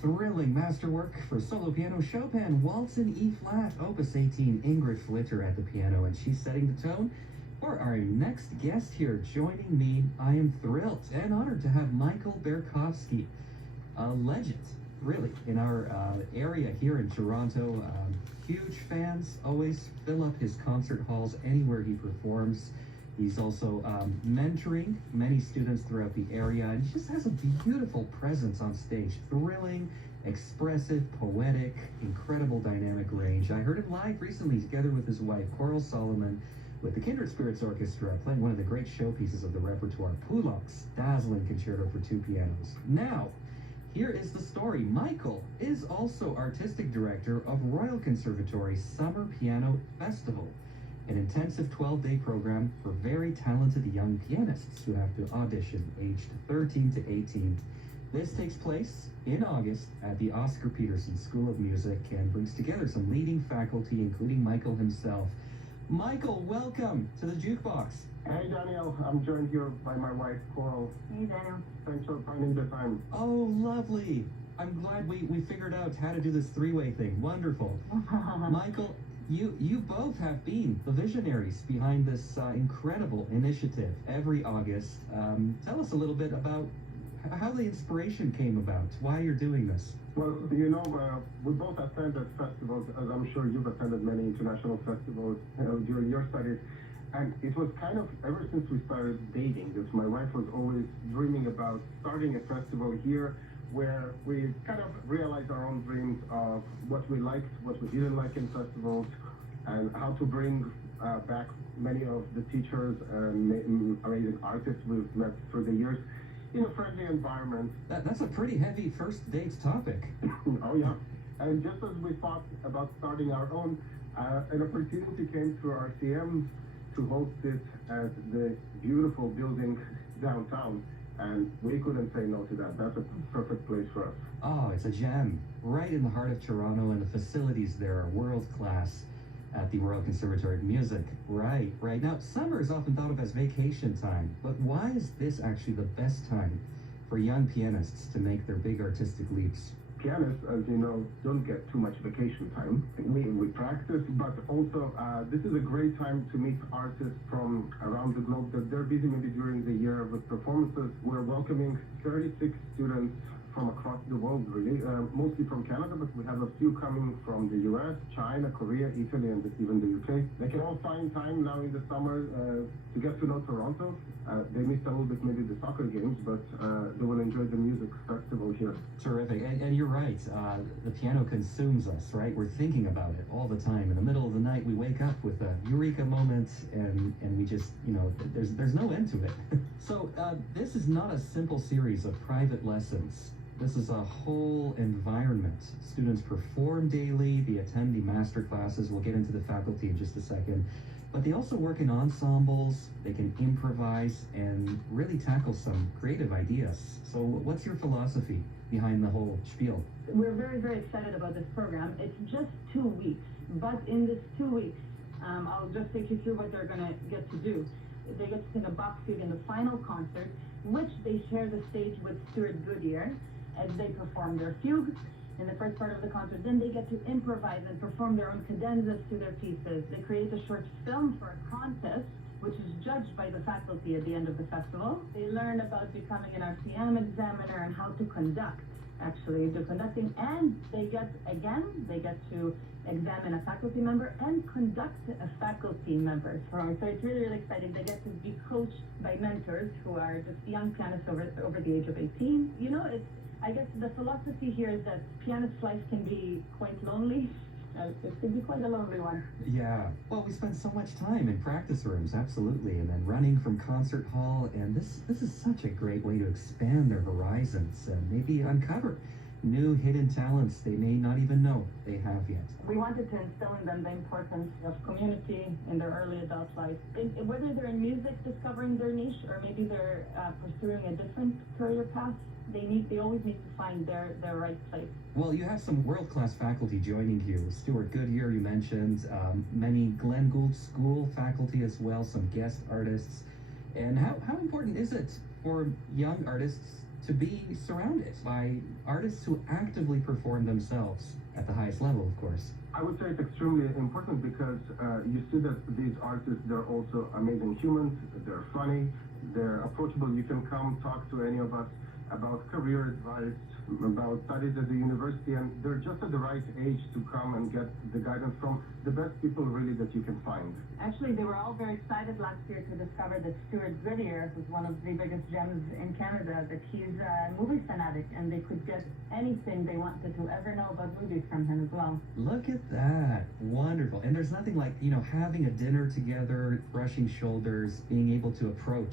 thrilling masterwork for solo piano, Chopin Waltz in E-flat, Opus 18, Ingrid Flitter at the piano, and she's setting the tone. For our next guest here joining me, I am thrilled and honored to have Michael Berkovsky, a legend, really, in our area here in Toronto. Huge fans, always fill up his concert halls anywhere he performs. He's also mentoring many students throughout the area, and he just has a beautiful presence on stage. Thrilling, expressive, poetic, incredible dynamic range. I heard him live recently together with his wife, Coral Solomon, with the Kindred Spirits Orchestra, playing one of the great showpieces of the repertoire, Poulenc's dazzling concerto for two pianos. Now, here is the story. Michael is also artistic director of Royal Conservatory Summer Piano Festival, an intensive 12-day program for very talented young pianists who have to audition aged 13 to 18. This takes place in August at the Oscar Peterson School of Music and brings together some leading faculty, including Michael himself. Michael, welcome to the Jukebox. Hey Daniel, I'm joined here by my wife Coral. Hey Daniel. Thanks for finding the time. Oh, lovely. I'm glad we figured out how to do this three-way thing. Wonderful. Michael, you both have been the visionaries behind this incredible initiative every August. Tell us a little bit about how the inspiration came about, why you're doing this. Well, you know, we both attended festivals, as I'm sure you've attended many international festivals during your studies. And it was kind of, ever since we started dating, that my wife was always dreaming about starting a festival here where we kind of realized our own dreams of what we liked, what we didn't like in festivals, and how to bring back many of the teachers and amazing artists we've met through the years in a friendly environment. That's a pretty heavy first date topic. Oh yeah. And just as we thought about starting our own, an opportunity came through RCM to host it at the beautiful building downtown. And we couldn't say no to that. That's a perfect place for us. Oh, it's a gem. Right in the heart of Toronto, and the facilities there are world-class at the Royal Conservatory of Music. Right. Now, summer is often thought of as vacation time, but why is this actually the best time for young pianists to make their big artistic leaps? Pianists, as you know, don't get too much vacation time. We practice, but also this is a great time to meet artists from around the globe that they're busy maybe during the year with performances. We're welcoming 36 students from across the world, really, mostly from Canada, but we have a few coming from the US, China, Korea, Italy, and even the UK. They can all find time now in the summer to get to know Toronto. They missed a little bit maybe the soccer games, but they will enjoy the music festival here. Terrific. And you're right, the piano consumes us, right? We're thinking about it all the time. In the middle of the night, we wake up with a eureka moment, and we just, there's no end to it. So this is not a simple series of private lessons. This is a whole environment. Students perform daily, they attend the master classes. We'll get into the faculty in just a second. But they also work in ensembles, they can improvise and really tackle some creative ideas. So what's your philosophy behind the whole spiel? We're very, very excited about this program. It's just 2 weeks, but in this 2 weeks, I'll just take you through what they're gonna get to do. They get to sing a Bach fugue in the final concert, which they share the stage with Stewart Goodyear as they perform their fugue in the first part of the concert. Then they get to improvise and perform their own cadenzas to their pieces. They create a short film for a contest, which is judged by the faculty at the end of the festival. They learn about becoming an RCM examiner and how to conduct, actually, do conducting, and they get to examine a faculty member and conduct a faculty member. So it's really, really exciting. They get to be coached by mentors who are just young pianists over the age of 18. I guess the philosophy here is that pianist life can be quite lonely. It can be quite a lonely one. Yeah. Well, we spend so much time in practice rooms, absolutely, and then running from concert hall, and this is such a great way to expand their horizons and maybe uncover new hidden talents they may not even know they have yet. We wanted to instill in them the importance of community in their early adult life. Whether they're in music, discovering their niche, or maybe they're pursuing a different career path, they always need to find their right place. Well, you have some world-class faculty joining you. Stewart Goodyear, you mentioned, many Glenn Gould School faculty as well, some guest artists. And how important is it for young artists to be surrounded by artists who actively perform themselves at the highest level, of course? I would say it's extremely important because you see that these artists, they're also amazing humans, they're funny, they're approachable. You can come talk to any of us about career advice, about studies at the university, and they're just at the right age to come and get the guidance from the best people really that you can find. Actually, they were all very excited last year to discover that Stewart Goodyear, who's one of the biggest gems in Canada, that he's a movie fanatic, and they could get anything they wanted to ever know about movies from him as well. Look at that. Wonderful. And there's nothing like, having a dinner together, brushing shoulders, being able to approach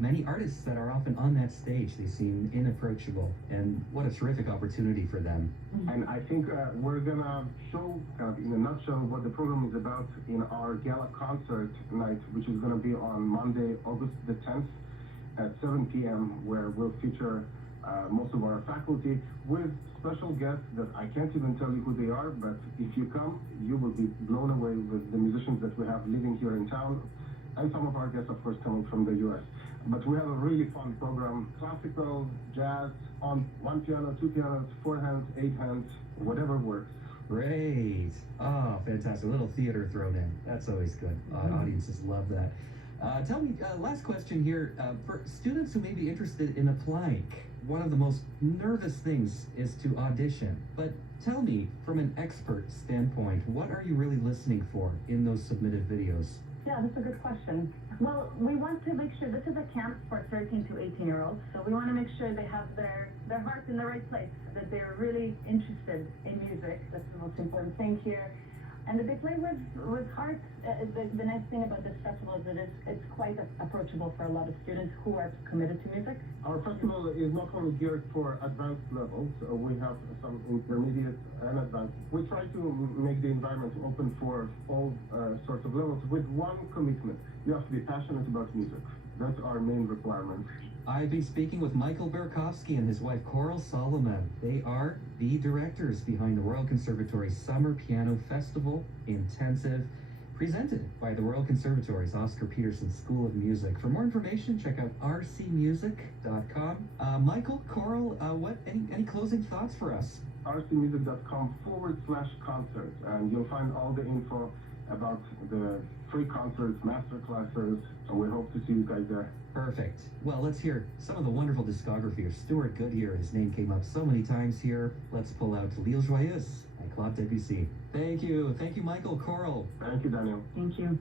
many artists that are often on that stage. They seem inapproachable. And what a terrific opportunity for them. And I think we're gonna show in a nutshell what the program is about in our gala concert night, which is gonna be on Monday, August the 10th at 7 p.m., where we'll feature most of our faculty with special guests that I can't even tell you who they are, but if you come, you will be blown away with the musicians that we have living here in town, and some of our guests, of course, coming from the U.S. But we have a really fun program, classical, jazz, on one piano, two pianos, four hands, eight hands, whatever works. Great. Oh, fantastic. A little theater thrown in. That's always good. Audiences love that. Tell me, last question here. For students who may be interested in applying, one of the most nervous things is to audition. But tell me, from an expert standpoint, what are you really listening for in those submitted videos? Yeah, that's a good question. Well, we want to make sure this is a camp for 13 to 18-year-olds, so we want to make sure they have their heart in the right place, that they're really interested in music. That's the most important thing here. And that they play with heart. The nice thing about this festival is that it's quite approachable for a lot of students who are committed to music. Our festival is not only geared for advanced levels, we have some intermediate and advanced. We try to make the environment open for all sorts of levels with one commitment. You have to be passionate about music. That's our main requirement. I've been speaking with Michael Berkovsky and his wife Coral Solomon. They are the directors behind the Royal Conservatory Summer Piano Festival Intensive, presented by the Royal Conservatory's Oscar Peterson School of Music. For more information, check out rcmusic.com. Michael, Coral, any closing thoughts for us? rcmusic.com/concert, and you'll find all the info about the free concerts, master classes, and we hope to see you guys there. Perfect. Well, let's hear some of the wonderful discography of Stewart Goodyear. His name came up so many times here. Let's pull out Joyeux by Claude Debussy. Thank you. Thank you, Michael. Coral. Thank you, Daniel. Thank you.